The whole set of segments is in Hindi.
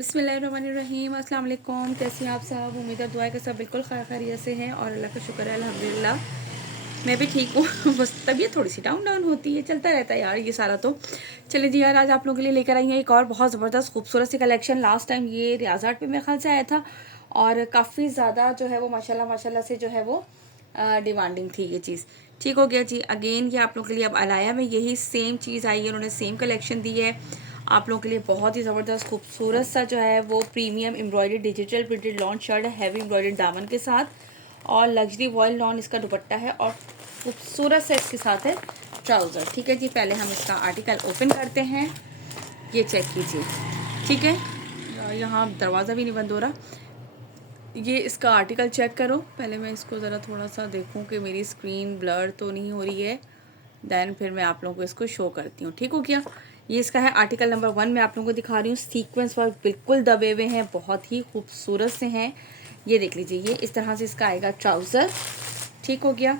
बिस्मिल्लाहिर्रहमानिर्रहीम। अस्सलाम वालेकुम। कैसे हैं आप सब? उम्मीद है दुआ के सब बिल्कुल खैरियत से हैं और अल्लाह का शुक्र है अल्हम्दुलिल्लाह मैं भी ठीक हूँ। बस तबीयत थोड़ी सी डाउन डाउन होती है, चलता रहता है यार ये सारा। तो चलिए जी यार, आज आप लोगों के लिए लेकर आई हैं एक और बहुत ज़बरदस्त खूबसूरत सी कलेक्शन। लास्ट टाइम ये रियाज आर्ट पे मेरे ख्याल से आया था और काफ़ी ज़्यादा जो है वो माशाल्लाह माशाल्लाह से जो है वो डिमांडिंग थी ये चीज़। ठीक हो गया जी। अगेन ये आप लोगों के लिए अब अलाया में यही सेम चीज़ आई है, उन्होंने सेम कलेक्शन दी है आप लोगों के लिए। बहुत ही ज़बरदस्त खूबसूरत सा जो है वो premium embroidered digital printed lawn shirt है, हैवी एम्ब्रॉयडर्ड दामन के साथ और लग्जरी वॉयल लॉन इसका दुपट्टा है और खूबसूरत सा इसके साथ है ट्राउज़र। ठीक है जी, पहले हम इसका आर्टिकल ओपन करते हैं। ये चेक कीजिए, ठीक है। यहाँ दरवाज़ा भी नहीं बंद हो रहा। ये इसका आर्टिकल चेक करो। पहले मैं इसको ज़रा थोड़ा सा देखूं कि मेरी स्क्रीन ब्लर तो नहीं हो रही है, देन फिर मैं आप लोगों को इसको शो करती हूँ। ठीक हो गया। ये इसका है आर्टिकल नंबर 1, मैं आप लोगों को दिखा रही हूँ। सीक्वेंस वर्क बिल्कुल दबे हुए हैं, बहुत ही खूबसूरत से हैं। ये देख लीजिए, ये इस तरह से इसका आएगा ट्राउज़र। ठीक हो गया।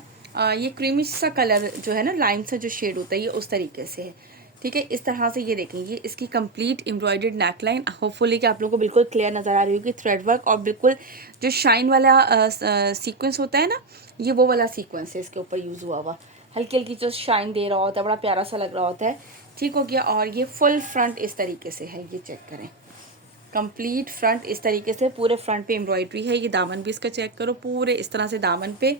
ये क्रीमी सा कलर जो है ना, लाइम सा जो शेड होता है, ये उस तरीके से है। ठीक है, इस तरह से ये देखें, ये इसकी कंप्लीट एम्ब्रॉयडर्ड नेकलाइन। होपफुली कि आप लोगों को बिल्कुल क्लियर नज़र आ रही होगी। थ्रेड वर्क और बिल्कुल जो शाइन वाला सीक्वेंस होता है ना, ये वो वाला सीक्वेंस है इसके ऊपर यूज़ हुआ हुआ। हल्की हल्की जो शाइन दे रहा होता है, बड़ा प्यारा सा लग रहा होता है। ठीक हो गया। और ये फुल फ्रंट इस तरीके से है, ये चेक करें। कंप्लीट फ्रंट इस तरीके से, पूरे फ्रंट पे एम्ब्रॉयडरी है। ये दामन भी इसका चेक करो, पूरे इस तरह से दामन पे।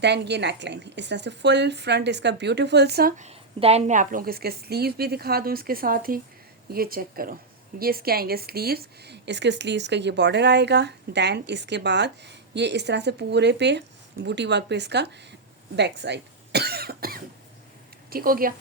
देन ये नेकलाइन इस तरह से फुल फ्रंट इसका ब्यूटीफुल सा। देन मैं आप लोगों को इसके स्लीव्स भी दिखा दूँ इसके साथ ही। ये चेक करो, ये इसके आएंगे स्लीव्स। इसके स्लीव्स का ये बॉर्डर आएगा। देन इसके बाद ये इस तरह से पूरे पे बूटी वर्क पे इसका बैक साइड। ठीक हो गया।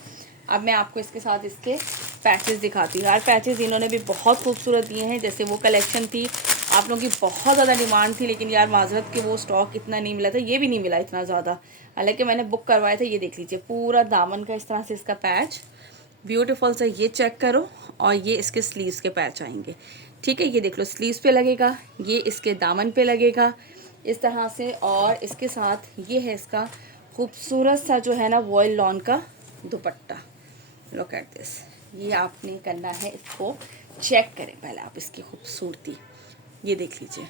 अब मैं आपको इसके साथ इसके पैचेस दिखाती हूँ। यार पैचेस इन्होंने भी बहुत खूबसूरत दिए हैं। जैसे वो कलेक्शन थी, आप लोगों की बहुत ज़्यादा डिमांड थी, लेकिन यार माजरत के वो स्टॉक इतना नहीं मिला था। ये भी नहीं मिला इतना ज़्यादा, हालांकि मैंने बुक करवाया था। ये देख लीजिए, पूरा दामन का इस तरह से इसका पैच ब्यूटीफुल सा, ये चेक करो। और ये इसके स्लीव्स के पैच आएंगे। ठीक है, ये देख लो, स्लीव्स पे लगेगा, ये इसके दामन पे लगेगा इस तरह से। और इसके साथ ये है इसका खूबसूरत सा जो है ना वॉयल लॉन का दुपट्टा। Look at this. ये आपने करना है, इसको चेक करें पहले आप इसकी खूबसूरती। ये देख लीजिए,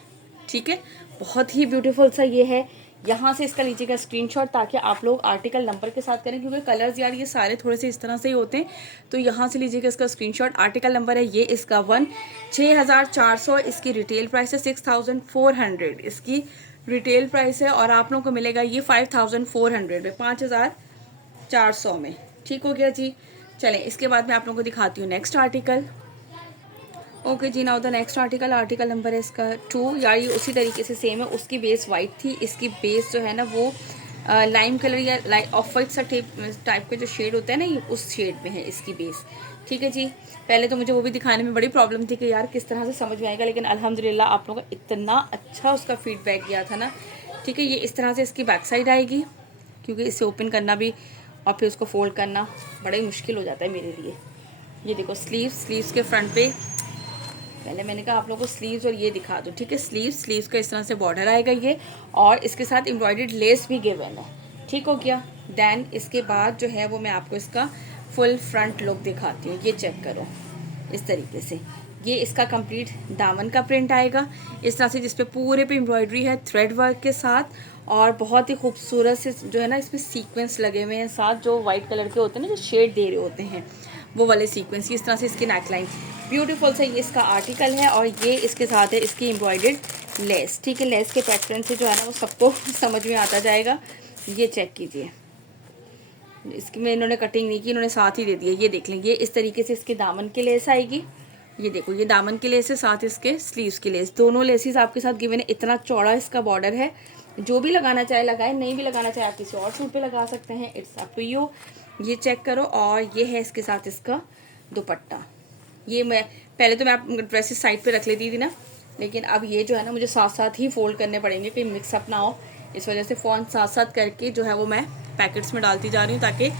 ठीक है, बहुत ही ब्यूटीफुल सा ये है। यहाँ से इसका लीजिएगा स्क्रीनशॉट, ताकि आप लोग आर्टिकल नंबर के साथ करें, क्योंकि कलर्स यार ये सारे थोड़े से इस तरह से ही होते हैं। तो यहाँ से लीजिएगा इसका स्क्रीनशॉट। आर्टिकल नंबर है ये इसका 1, 6400। इसकी रिटेल प्राइस है 6400 इसकी रिटेल प्राइस है। और आप लोगों को मिलेगा ये 5400 में, 5400 में। ठीक हो गया जी। चलें, इसके बाद मैं आप लोगों को दिखाती हूँ नेक्स्ट आर्टिकल। ओके जी, now the next article, article number है इसका 2। यार ये उसी तरीके से सेम है। उसकी बेस वाइट थी, इसकी बेस जो है ना वो लाइम कलर या ऑफ वाइट सा टाइप का जो शेड होता है ना, ये उस शेड में है इसकी बेस। ठीक है जी। पहले तो मुझे वो भी दिखाने में बड़ी प्रॉब्लम थी कि यार किस तरह से समझ में आएगा, लेकिन अल्हम्दुलिल्लाह आप लोगों का इतना अच्छा उसका फीडबैक गया था ना। ठीक है, ये इस तरह से इसकी बैक साइड आएगी, क्योंकि इसे ओपन करना भी और फिर उसको फोल्ड करना बड़ा ही मुश्किल हो जाता है मेरे लिए। ये देखो स्लीव्स के फ्रंट पे, पहले मैंने कहा आप लोगों को स्लीव्स और ये दिखा दो। ठीक है, स्लीव्स का इस तरह से बॉर्डर आएगा ये, और इसके साथ एम्ब्रॉयडर्ड लेस भी गिवन है। ठीक हो गया। देन इसके बाद जो है वो मैं आपको इसका फुल फ्रंट लुक दिखाती हूँ। ये चेक करो, इस तरीके से ये इसका कंप्लीट दामन का प्रिंट आएगा इस तरह से, जिसपे पूरे पे एम्ब्रॉयडरी है थ्रेड वर्क के साथ। और बहुत ही खूबसूरत से जो है ना इसमें सीक्वेंस लगे हुए हैं साथ, जो वाइट कलर के होते हैं ना, जो शेड दे रहे होते हैं वो वाले सीक्वेंस। इस तरह से इसकी नेकलाइन ब्यूटीफुल से, ये इसका आर्टिकल है। और ये इसके साथ है इसकी एम्ब्रॉयडर्ड लेस। ठीक है, लेस के पैटर्न से जो है ना वो सबको समझ में आता जाएगा। ये चेक कीजिए, इसकी में इन्होंने कटिंग नहीं की, इन्होंने साथ ही दे दिया। ये देख लें, ये इस तरीके से इसके दामन की लेस आएगी। ये देखो, ये दामन की लेस है, साथ इसके स्लीव्स की लेस, दोनों लेसेस आपके साथ गिवन है। इतना चौड़ा इसका बॉर्डर है, जो भी लगाना चाहे लगाए, नहीं भी लगाना चाहे आप किसी और सूट पे लगा सकते हैं, इट्स अप टू यू। ये चेक करो। और ये है इसके साथ इसका दुपट्टा। ये मैं पहले तो मैं आप ड्रेसेस साइड पे रख लेती थी ना, लेकिन अब ये जो है ना मुझे साथ साथ ही फोल्ड करने पड़ेंगे, कहीं मिक्सअप ना हो। इस वजह से फ़ोन साथ साथ करके जो है वो मैं पैकेट्स में डालती जा रही हूँ, ताकि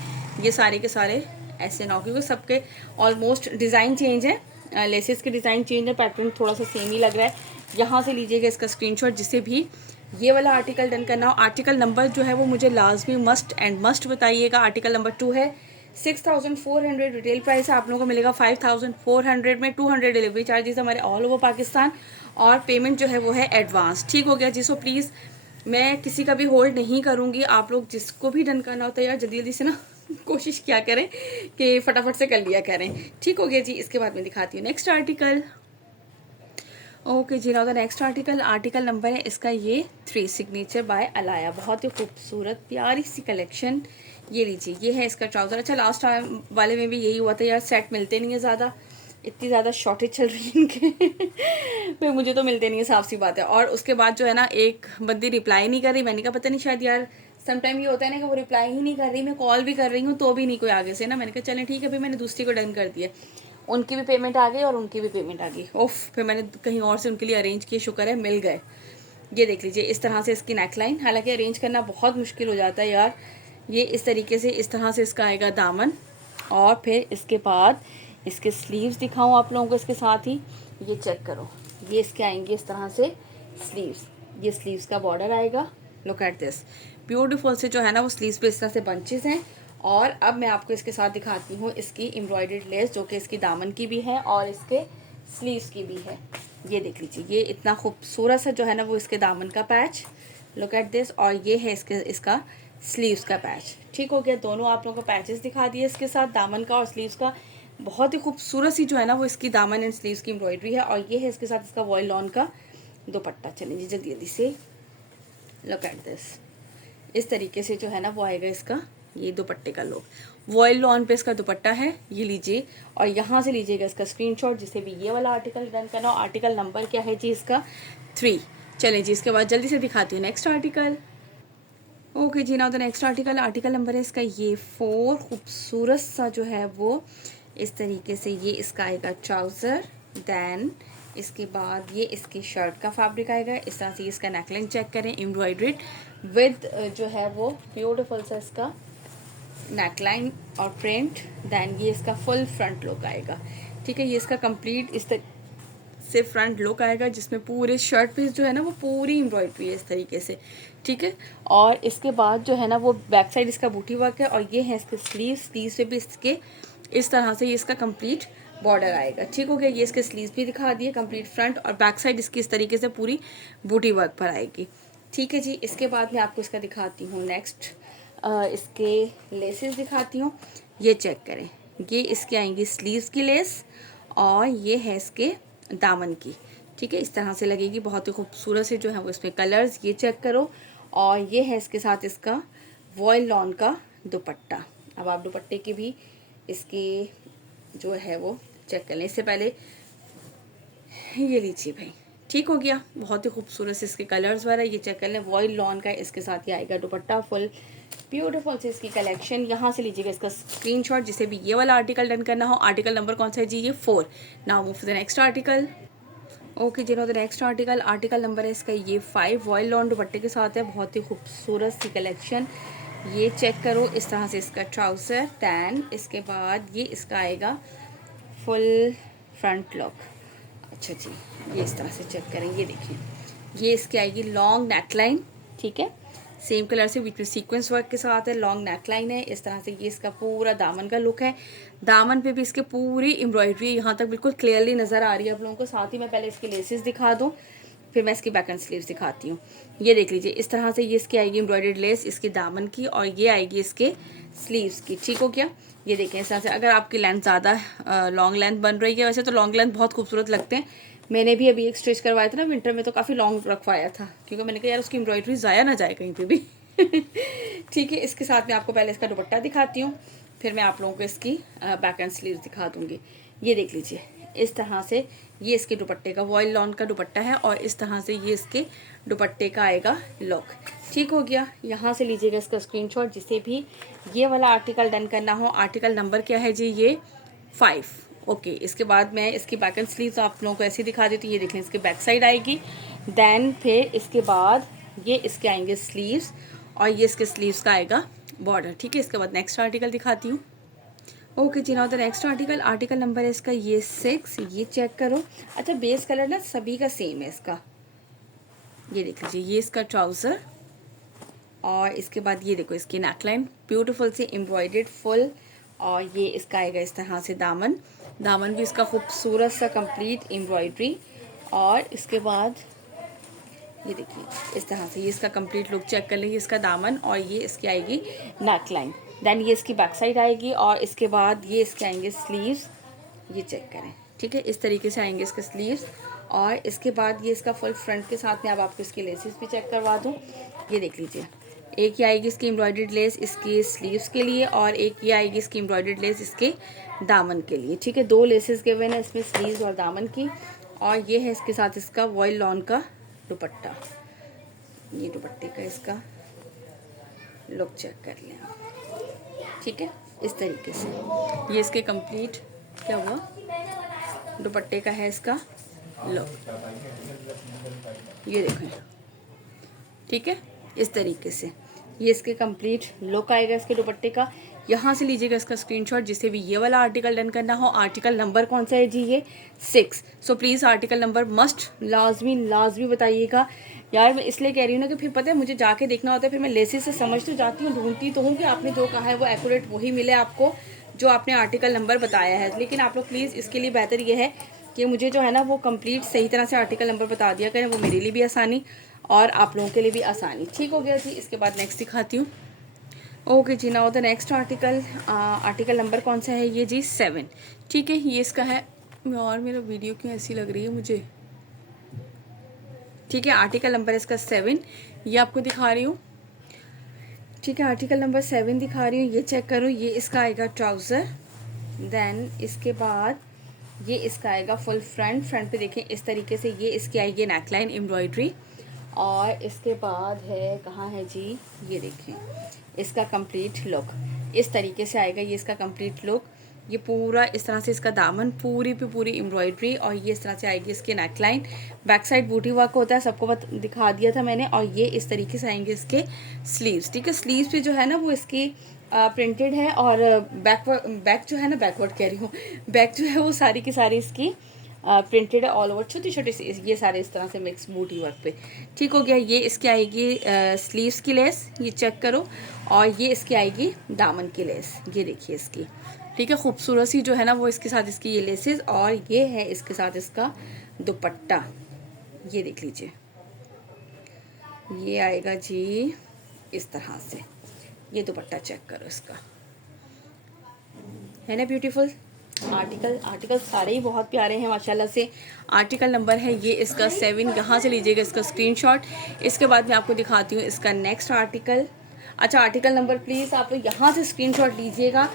ये सारे के सारे ऐसे ना हो, क्योंकि सबके ऑलमोस्ट डिज़ाइन चेंज है, लेसेस के डिज़ाइन चेंज है, पैटर्न थोड़ा सा सेम ही लग रहा है। यहाँ से लीजिएगा इसका स्क्रीनशॉट, जिसे भी ये वाला आर्टिकल डन करना हो। आर्टिकल नंबर जो है वो मुझे लाजमी मस्ट एंड मस्ट बताइएगा। आर्टिकल नंबर 2 है, 6,400 रिटेल प्राइस है, आप लोगों को मिलेगा 5,400 में। 200 डिलीवरी चार्जेस हमारे ऑल ओवर पाकिस्तान, और पेमेंट जो है वो है एडवांस। ठीक हो गया जी। सो प्लीज़ मैं किसी का भी होल्ड नहीं करूँगी, आप लोग जिसको भी डन करना होता है यार जल्दी जल्दी से ना कोशिश क्या करें कि फटाफट से कर लिया करें। ठीक हो गया जी। इसके बाद मैं दिखाती हूँ नेक्स्ट आर्टिकल। ओके जी, now the next article number है इसका ये 3, सिग्नेचर बाय अलाया। बहुत ही खूबसूरत प्यारी सी कलेक्शन। ये लीजिए, ये है इसका ट्राउज़र। अच्छा, लास्ट टाइम वाले में भी यही हुआ था यार, सेट मिलते नहीं है ज़्यादा, इतनी ज़्यादा शॉर्टेज चल रही है इनके फिर मुझे तो मिलते नहीं है, साफ सी बात है। और उसके बाद जो है ना, एक बंदी रिप्लाई नहीं कर रही। मैंने कहा पता नहीं, शायद यार समटाइम ये होता है ना कि वो रिप्लाई ही नहीं कर रही, मैं कॉल भी कर रही हूँ तो भी नहीं कोई आगे से ना। मैंने कहा चलें ठीक है, फिर मैंने दूसरी को डन कर दिया, उनकी भी पेमेंट आ गई और उनकी भी पेमेंट आ गई। ओफ, फिर मैंने कहीं और से उनके लिए अरेंज किए, शुक्र है मिल गए। ये देख लीजिए, इस तरह से इसकी नेकलाइन, हालांकि अरेंज करना बहुत मुश्किल हो जाता है यार। ये इस तरीके से, इस तरह से इसका आएगा दामन, और फिर इसके बाद इसके स्लीव्स दिखाऊं आप लोगों को इसके साथ ही। ये चेक करो, ये इसके आएंगे इस तरह से स्लीव्स। ये स्लीव्स का बॉर्डर आएगा, लुक एट दिस, ब्यूटीफुल से जो है ना वो स्लीव्स पे इस तरह से बंचेस हैं। और अब मैं आपको इसके साथ दिखाती हूँ इसकी एम्ब्रॉयडर्ड लेस, जो कि इसकी दामन की भी है और इसके स्लीव्स की भी है। ये देख लीजिए, ये इतना खूबसूरत सा जो है ना वो इसके दामन का पैच, लुक एट दिस, और ये है इसका स्लीव्स का पैच। ठीक हो गया, दोनों आप लोगों को पैचेस दिखा दिए इसके साथ, दामन का और स्लीव्स का। बहुत ही खूबसूरत सी जो है ना वो इसकी दामन एंड स्लीव्स की एम्ब्रॉयडरी है। और ये है इसके साथ इसका वॉयल लॉन का दुपट्टा। चलिए जी जल्दी जल्दी से, लुक एट दिस, इस तरीके से जो है ना वो आएगा इसका ये दुपट्टे का लुक। वॉयल लॉन पे इसका दुपट्टा है, ये लीजिए, और यहाँ से लीजिएगा इसका स्क्रीनशॉट जिसे भी ये वाला आर्टिकल डन करना हो। आर्टिकल नंबर क्या है जी इसका 3। चलें जी, इसके बाद जल्दी से दिखाती हूँ नेक्स्ट आर्टिकल। ओके जी, now the next article number है इसका ये 4। खूबसूरत सा जो है वो इस तरीके से ये इसका आएगा ट्राउज़र, देन इसके बाद ये इसकी शर्ट का फैब्रिक आएगा। इस तरह से इसका नेकलाइन चेक करें, एम्ब्रॉयड्रेड विद जो है वो ब्यूटीफुल सा इसका नेकलाइन और प्रिंट। देन ये इसका फुल फ्रंट लुक आएगा। ठीक है, ये इसका कंप्लीट इस से फ्रंट लुक आएगा, जिसमें पूरे शर्ट पे जो है ना वो पूरी एम्ब्रॉयडरी है इस तरीके से। ठीक है, और इसके बाद जो है ना वो बैक साइड इसका बूटी वर्क है, और ये है इसके स्लीव्स पे भी इसके इस तरह से ये इसका कंप्लीट बॉर्डर आएगा। ठीक हो गया, ये इसके स्लीव्स भी दिखा दिए कंप्लीट फ्रंट, और बैक साइड इसकी इस तरीके से पूरी बूटी वर्क पर आएगी। ठीक है जी, इसके बाद मैं आपको इसका दिखाती हूँ नेक्स्ट, इसके लेसेस दिखाती हूँ। ये चेक करें, ये इसके आएंगी स्लीव्स की लेस, और ये है इसके दामन की। ठीक है, इस तरह से लगेगी, बहुत ही खूबसूरत से जो है वो इसमें कलर्स, ये चेक करो। और ये है इसके साथ इसका वॉयल लॉन का दुपट्टा। अब आप दुपट्टे की भी इसकी जो है वो चेक कर लें। इससे पहले ये लीजिए भाई, ठीक हो गया, बहुत ही खूबसूरत से इसके कलर्स वगैरह ये चेक कर लें। वॉयल लॉन का इसके साथ ये आएगा दुपट्टा, फुल ब्यूटीफुल से इसकी कलेक्शन। यहाँ से लीजिएगा इसका स्क्रीनशॉट जिसे भी ये वाला आर्टिकल डन करना हो। आर्टिकल नंबर कौन सा है जी, ये 4। Now move to the next article. Okay जी, now the next article number है इसका ये 5। वॉयल लॉन दुपट्टे के साथ है, बहुत ही खूबसूरत सी कलेक्शन। ये चेक करो, इस तरह से इसका ट्राउज़र, दैन इसके बाद ये इसका आएगा फुल फ्रंट लुक। अच्छा जी, ये इस तरह से चेक करें, ये देखिए, ये इसकी आएगी लॉन्ग नेकलाइन। ठीक है, सेम कलर से विथ सीक्वेंस वर्क के साथ है, लॉन्ग नेकलाइन है। इस तरह से ये इसका पूरा दामन का लुक है। दामन पे भी इसके पूरी एम्ब्रॉयडरी यहाँ तक बिल्कुल क्लियरली नज़र आ रही है आप लोगों को। साथ ही मैं पहले इसके लेसेस दिखा दूँ, फिर मैं इसकी बैक एंड स्लीव्स दिखाती हूँ। ये देख लीजिए, इस तरह से ये इसकी आएगी एम्ब्रॉयडर्ड लेस इसकी दामन की, और ये आएगी इसके स्लीव्स की। ठीक हो गया, ये देखें इस तरह से। अगर आपकी लेंथ ज़्यादा लॉन्ग लेंथ बन रही है, वैसे तो लॉन्ग लेंथ बहुत खूबसूरत लगते हैं। मैंने भी अभी एक स्टिच करवाया था ना विंटर में, तो काफ़ी लॉन्ग रखवाया था, क्योंकि मैंने कहा यार उसकी एम्ब्रॉयडरी ज़ाया ना जाए कहीं पे भी ठीक है, इसके साथ मैं आपको पहले इसका दुपट्टा दिखाती हूँ, फिर मैं आप लोगों को इसकी बैक एंड स्लीव्स दिखा दूँगी। ये देख लीजिए, इस तरह से ये इसके दुपट्टे का वॉयल लॉन का दुपट्टा है, और इस तरह से ये इसके दुपट्टे का आएगा लुक। ठीक हो गया, यहाँ से लीजिएगा इसका स्क्रीनशॉट जिसे भी ये वाला आर्टिकल डन करना हो। आर्टिकल नंबर क्या है जी, ये 5। ओके, इसके बाद मैं इसकी बैक एंड स्लीव्स आप लोगों को ऐसे दिखा देती हूँ। ये देख लें, इसके बैक साइड आएगी, देन फिर इसके बाद ये इसके आएंगे स्लीव्स, और ये इसके स्लीव्स का आएगा बॉर्डर। ठीक है, इसके बाद नेक्स्ट आर्टिकल दिखाती हूँ। ओके जी, now the next article number है इसका ये 6। ये चेक करो, अच्छा बेस कलर ना सभी का सेम है इसका। ये देख लीजिए, ये इसका ट्राउज़र, और इसके बाद ये देखो इसकी नेकलाइन ब्यूटीफुल से एम्ब्रॉयडर्ड फुल, और ये इसका आएगा इस तरह से दामन। दामन भी इसका खूबसूरत सा कंप्लीट एम्ब्रॉयडरी। और इसके बाद ये देखिए इस तरह से ये इसका कंप्लीट लुक चेक कर लीजिए, इसका दामन। और ये इसकी आएगी नेक लाइन। देन ये इसकी बैक साइड आएगी और इसके बाद ये इसके आएंगे स्लीव्स। ये चेक करें, ठीक है, इस तरीके से आएंगे इसके स्लीव्स। और इसके बाद ये इसका फुल फ्रंट के साथ में अब आपको इसकी लेसेस भी चेक करवा दूँ। ये देख लीजिए, एक ये आएगी इसकी एम्ब्रॉयडर्ड लेस इसकी स्लीव्स के लिए और एक ये आएगी इसकी एम्ब्रॉयडर्ड लेस इसके दामन के लिए, ठीक है। 2 लेसेस गिवन है इसमें स्लीव्स और दामन की। और ये है इसके साथ इसका वॉयल लॉन का दुपट्टा। ये दुपट्टे का इसका लुक चेक कर लें आप, ठीक है, इस तरीके से। ये इसके कंप्लीट क्या हुआ दुपट्टे का है इसका लुक, ये देखें, ठीक है, इस तरीके से ये इसके कंप्लीट लुक आएगा इसके दुपट्टे का। यहाँ से लीजिएगा इसका स्क्रीनशॉट जिससे भी ये वाला आर्टिकल डन करना हो। आर्टिकल नंबर कौन सा है जी? ये 6। So please article number must लाजमी बताइएगा यार। मैं इसलिए कह रही हूँ ना कि फिर पता है मुझे जाके देखना होता है, फिर मैं लेसेस से समझ तो जाती हूँ, ढूंढती तो हूँ कि आपने जो कहा है वो एक्यूरेट वही मिले आपको जो आपने आर्टिकल नंबर बताया है। लेकिन आप लोग प्लीज़ इसके लिए बेहतर ये है कि मुझे जो है ना वो कंप्लीट सही तरह से आर्टिकल नंबर बता दिया करें, वो मेरे लिए भी आसानी और आप लोगों के लिए भी आसानी। ठीक हो गया जी। इसके बाद नेक्स्ट दिखाती हूँ। ओके जी, now the next article number कौन सा है? ये जी 7, ठीक है, ये इसका है। और मेरा वीडियो क्यों ऐसी लग रही है मुझे? ठीक है, आर्टिकल नंबर इसका 7 ये आपको दिखा रही हूँ, ठीक है, आर्टिकल नंबर 7 दिखा रही हूँ। ये चेक करो, ये इसका आएगा ट्राउज़र। देन इसके बाद ये इसका आएगा फुल फ्रंट पे देखें इस तरीके से ये इसकी आएगी नेकलाइन एम्ब्रॉयडरी। और इसके बाद है कहाँ है जी? ये देखें इसका कंप्लीट लुक इस तरीके से आएगा। ये इसका कंप्लीट लुक, ये पूरा इस तरह से इसका दामन पूरी पे पूरी एम्ब्रॉयडरी और ये इस तरह से आएगी इसकी नेकलाइन। बैक साइड बूटी वर्क होता है, सबको दिखा दिया था मैंने। और ये इस तरीके से आएंगे इसके स्लीव्स, ठीक है। स्लीव्स पे जो है ना वो इसकी प्रिंटेड है और बैक जो है ना, बैकवर्ड कह रही हूँ, बैक जो है वो सारी की सारी इसकी प्रिंटेड है ऑल ओवर, छोटी छोटी सी ये सारे इस तरह से मिक्स बूटी वर्क पे। ठीक हो गया। ये इसकी आएगी स्लीव्स की लेस, ये चेक करो। और ये इसकी आएगी दामन की लेस, ये देखिए इसकी, ठीक है, खूबसूरत सी जो है ना वो इसके साथ इसकी ये लेसेस। और ये है इसके साथ इसका दुपट्टा, ये देख लीजिए, ये आएगा जी इस तरह से। ये दुपट्टा चेक करो इसका, है ना ब्यूटीफुल। आर्टिकल सारे ही बहुत प्यारे हैं माशाल्लाह से। आर्टिकल नंबर है ये इसका 7, यहाँ से लीजिएगा इसका स्क्रीनशॉट। इसके बाद मैं आपको दिखाती हूँ इसका नेक्स्ट आर्टिकल। अच्छा, आर्टिकल नंबर प्लीज़ आप लोग यहाँ से स्क्रीनशॉट लीजिएगा,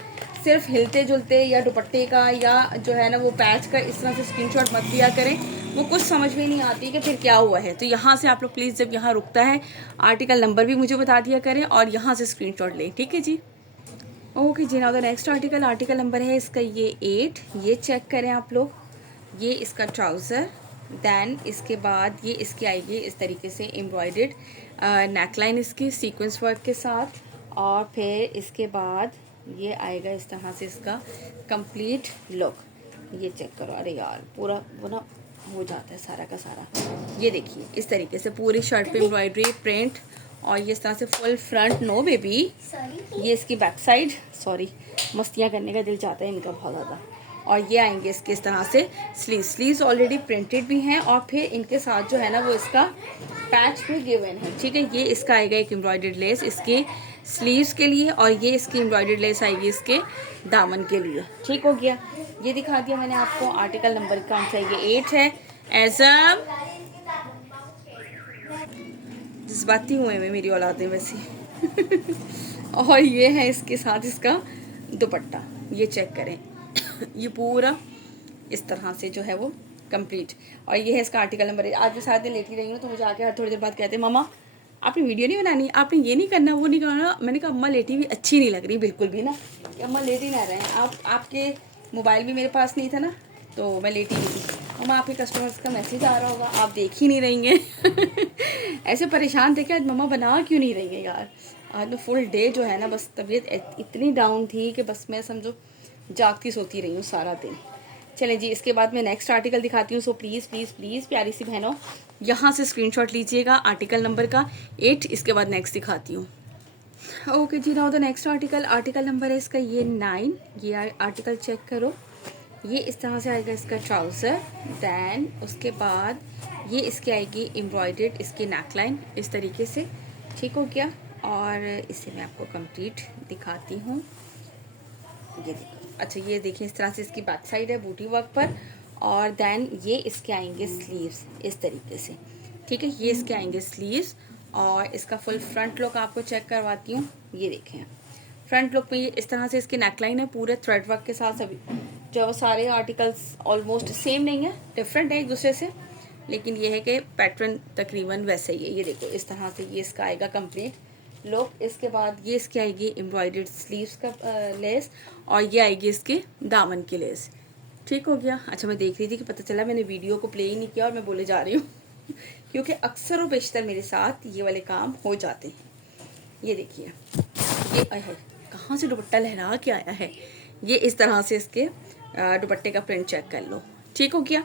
सिर्फ हिलते जुलते या दुपट्टे का या जो है ना वो पैच का इस तरह से स्क्रीनशॉट मत दिया करें, वो कुछ समझ में नहीं आती कि फिर क्या हुआ है। तो यहाँ से आप लोग प्लीज़ जब यहाँ रुकता है आर्टिकल नंबर भी मुझे बता दिया करें और यहाँ से स्क्रीनशॉट लें, ठीक है जी। ओके जी, now the next article number है इसका ये 8। ये चेक करें आप लोग, ये इसका ट्राउज़र। दैन इसके बाद ये इसकी आएगी इस तरीके से एम्ब्रॉयडर्ड नेकलाइन इसकी सीक्वेंस वर्क के साथ। और फिर इसके बाद ये आएगा इस तरह से इसका कंप्लीट लुक, ये चेक करो। अरे यार पूरा वो ना हो जाता है सारा का सारा। ये देखिए इस तरीके से पूरी शर्ट पे एम्ब्रॉयडरी प्रिंट और ये इस तरह से फुल फ्रंट। नो बेबी, ये इसकी बैक साइड, सॉरी, मस्तियाँ करने का दिल चाहता है इनका बहुत ज़्यादा। और ये आएंगे इसके इस तरह से स्लीव्स ऑलरेडी प्रिंटेड भी हैं और फिर इनके साथ जो है ना वो इसका पैच भी गिवन है, ठीक है। ये इसका आएगा एक एम्ब्रॉयडर्ड लेस इसके स्लीव्स के लिए और ये इसकी एम्ब्रॉयडर्ड लेस आएगी इसके दामन के लिए। ठीक हो गया, ये दिखा दिया मैंने आपको। आर्टिकल नंबर कौन सा है? ये 8 है। ऐसा जज्बाती हुए में मेरी औलादें वैसे और ये है इसके साथ इसका दुपट्टा, ये चेक करें ये पूरा इस तरह से जो है वो कंप्लीट। और ये है इसका आर्टिकल नंबर। आज मैं सारा दिन लेटी रही हूँ तो मुझे आके हर थोड़ी देर बाद कहते हैं मामा आपने वीडियो नहीं बनानी, आपने ये नहीं करना, वो नहीं करना। मैंने कहा अम्मा लेटी हुई अच्छी नहीं लग रही बिल्कुल भी ना, कि अम्मा लेटी ना रहे हैं। आपके मोबाइल भी मेरे पास नहीं था ना तो मैं लेटी नहीं थी। मम्मा आपके कस्टमर्स का मैसेज आ रहा होगा, आप देख ही नहीं रही हैं ऐसे परेशान थे कि आज मम्मा बना क्यों नहीं रही है यार। आज मैं फुल डे जो है ना बस तबीयत इतनी डाउन थी कि बस मैं समझो जागती सोती रही हूँ सारा दिन। चलें जी, इसके बाद मैं नेक्स्ट आर्टिकल दिखाती हूँ। सो प्लीज़ प्लीज़ प्लीज़ प्यारी सी बहनों यहाँ से स्क्रीनशॉट लीजिएगा आर्टिकल नंबर का 8। इसके बाद नेक्स्ट दिखाती हूँ। ओके जी, now the next article, article number है इसका ये 9। ये आर्टिकल चेक करो, ये इस तरह से आएगा इसका ट्राउज़र। दैन उसके बाद ये इसकी आएगी एम्ब्रॉयडर्ड इसकी नेकलाइन इस तरीके से, ठीक हो गया। और इसे मैं आपको कंप्लीट दिखाती हूँ। ये देखो, अच्छा ये देखिए इस तरह से इसकी बैक साइड है बूटी वर्क पर। और दैन ये इसके आएंगे स्लीव्स इस तरीके से, ठीक है। ये इसके आएंगे स्लीव्स और इसका फुल फ्रंट लुक आपको चेक करवाती हूँ। ये देखें फ्रंट लुक में ये इस तरह से इसकी नेकलाइन है पूरे थ्रेड वर्क के साथ। सभी जो सारे आर्टिकल्स ऑलमोस्ट सेम नहीं है, डिफरेंट है एक दूसरे से, लेकिन ये है कि पैटर्न तकरीबन वैसे ही है। ये देखो इस तरह से ये इसका आएगा कंप्लीट लुक। इसके बाद ये इसकी आएगी एम्ब्रॉयडर्ड स्लीव्स का लेस और ये आएगी इसके दामन की लेस, ठीक हो गया। अच्छा मैं देख रही थी कि पता चला मैंने वीडियो को प्ले ही नहीं किया और मैं बोले जा रही हूँ क्योंकि अक्सर और बेशतर मेरे साथ ये वाले काम हो जाते हैं। ये देखिए ये कहाँ से दुपट्टा लहरा के आया है। ये इस तरह से इसके दुपट्टे का प्रिंट चेक कर लो, ठीक हो गया।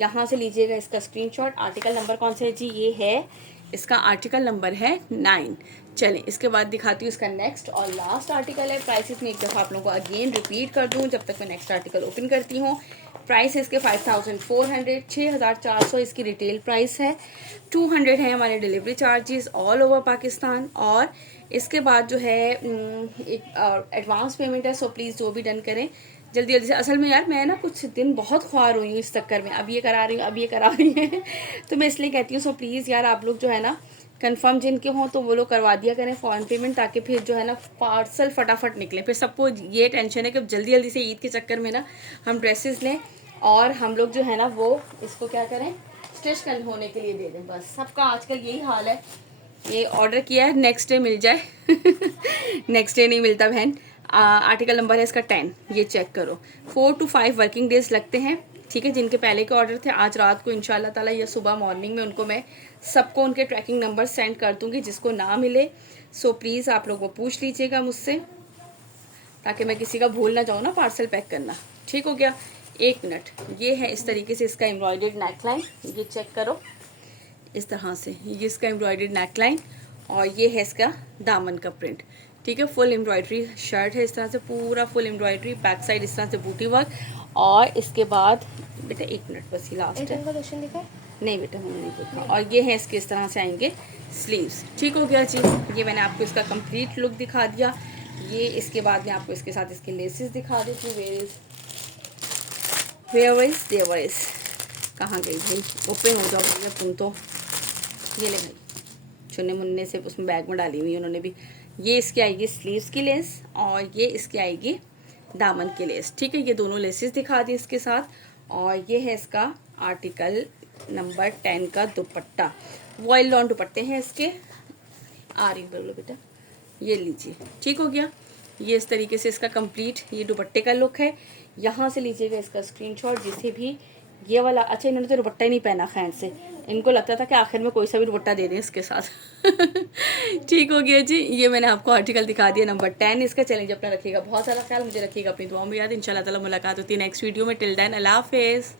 यहाँ से लीजिएगा इसका स्क्रीनशॉट। आर्टिकल नंबर कौन सा है जी? ये है इसका आर्टिकल नंबर है 9। चलें इसके बाद दिखाती हूँ इसका नेक्स्ट और लास्ट आर्टिकल है। प्राइसेस में एक दफ़ा आप लोगों को अगेन रिपीट कर दूँ जब तक मैं नेक्स्ट आर्टिकल ओपन करती हूँ। प्राइस है इसके 5400, 6400 इसकी रिटेल प्राइस है। 200 है हमारे delivery charges all over Pakistan. और इसके बाद जो है एक एडवांस पेमेंट है, सो प्लीज़ जो भी डन करें जल्दी जल्दी से। असल में यार मैं ना कुछ दिन बहुत ख्वार हुई हूँ इस चक्कर में, अब ये करा रही हूँ अब ये करा रही है तो मैं इसलिए कहती हूँ सो प्लीज़ यार आप लोग जो है ना कंफर्म जिनके हों तो वो लोग करवा दिया करें फ़ौरन पेमेंट, ताकि फिर जो है ना पार्सल फटाफट निकले। फिर सबको ये टेंशन है कि जल्दी जल्दी से ईद के चक्कर में ना हम ड्रेसेस लें और हम लोग जो है ना वो इसको क्या करें स्टिच कर होने के लिए दे दें। बस सबका आजकल यही हाल है, ये ऑर्डर किया है नेक्स्ट डे मिल जाए नेक्स्ट डे नहीं मिलता बहन। आर्टिकल नंबर है इसका 10। ये चेक करो 4 to 5 वर्किंग डेज लगते हैं, ठीक है। जिनके पहले के ऑर्डर थे आज रात को इंशाल्लाह ताला या सुबह मॉर्निंग में उनको मैं सबको उनके ट्रैकिंग नंबर सेंड कर दूंगी। जिसको ना मिले सो प्लीज़ आप लोग वो पूछ लीजिएगा मुझसे, ताकि मैं किसी का भूल ना जाऊँ ना पार्सल पैक करना, ठीक हो गया। 1 मिनट, ये है इस तरीके से इसका एम्ब्रॉयडर्ड नेकलाइन, ये चेक करो इस तरह से ये इसका एम्ब्रॉयडर्ड नेकलाइन और ये है इसका दामन का प्रिंट, ठीक है। फुल एम्ब्रॉयडरी शर्ट है इस तरह से, पूरा फुल एम्ब्रॉयडरी, बैक साइड इस तरह से बूटी वर्क। और इसके बाद बेटा 1 मिनट बस ही लास्ट है, नहीं बेटा मैंने नहीं देखा। और ये है इसके इस तरह से आएंगे स्लीव्स, ठीक हो गया जी। ये मैंने आपको इसका कंप्लीट लुक दिखा दिया। ये इसके बाद मैं आपको इसके साथ इसके लेसेस दिखा देती हूँ। वेयर इज कहाँ गई भाई, ओपन हो जाओ भैया तुम तो। ये ले भाई चुन्ने मुन्ने से उसमें बैग में डाली हुई उन्होंने भी। ये इसकी आएगी स्लीव्स की लेस और ये इसकी आएगी दामन की लेस, ठीक है। ये दोनों लेसेस दिखा दी इसके साथ। और ये है इसका आर्टिकल नंबर 10 का दुपट्टा, वॉयल लॉन दुपट्टे हैं इसके। आ रही बोलो बेटा, ये लीजिए, ठीक हो गया। ये इस तरीके से इसका कंप्लीट ये दुपट्टे का लुक है। यहाँ से लीजिएगा इसका स्क्रीनशॉट जिसे भी ये वाला। अच्छा इन्होंने तो दुपट्टा ही नहीं पहना खैर से, इनको लगता था कि आखिर में कोई सा भी दुपट्टा दे दें इसके साथ ठीक हो गया जी। ये मैंने आपको आर्टिकल दिखा दिया नंबर 10 इसका। चैलेंज अपना रखिएगा बहुत सारा ख्याल, मुझे रखिएगा अपनी दुआओं में याद। इंशाल्लाह ताला मुलाकात होती है नेक्स्ट वीडियो में। टिल देन अल्लाह हाफिज़।